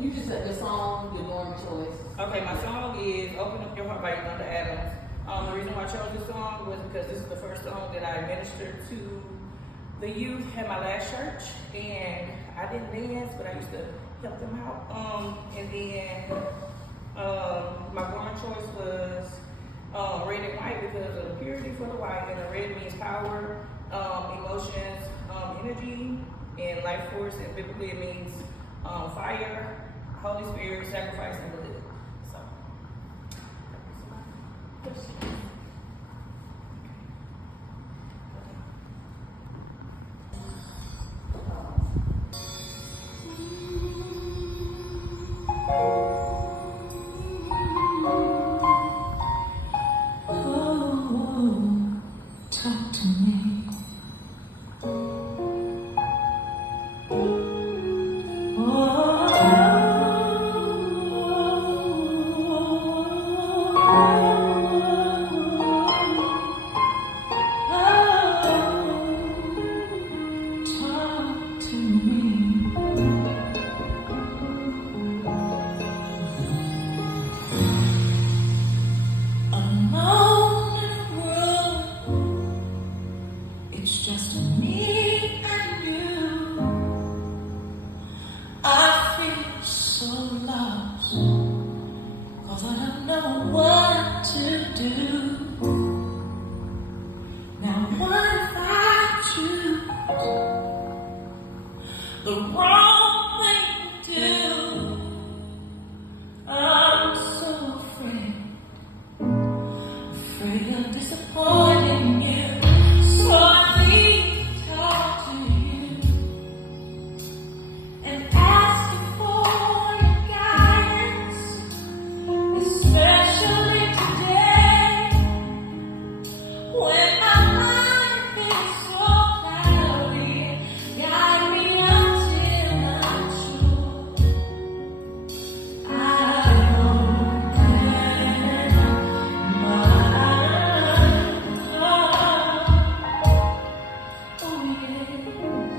You just said the song, your normal choice. Okay, my song is Open Up Your Heart by Yolanda Adams. The reason why I chose this song was because this is the first song that I ministered to the youth at my last church, and I didn't dance, but I used to help them out. And then my woman choice was red and white because of the purity for the white, and the red means power, emotions, energy, and life force, and biblically it means fire, Holy Spirit, sacrifice, and belief. So, Talk to me. Talk to me. Alone in the world, it's just me and you. I feel so lost, 'cause I don't know what to do. Now what if I choose the wrong thing to do? I'm so afraid of disappointing you. So I need to talk to you and ask you for your guidance, especially today when my life is so cloudy. Guide me until I'm sure I open my heart. Oh yeah.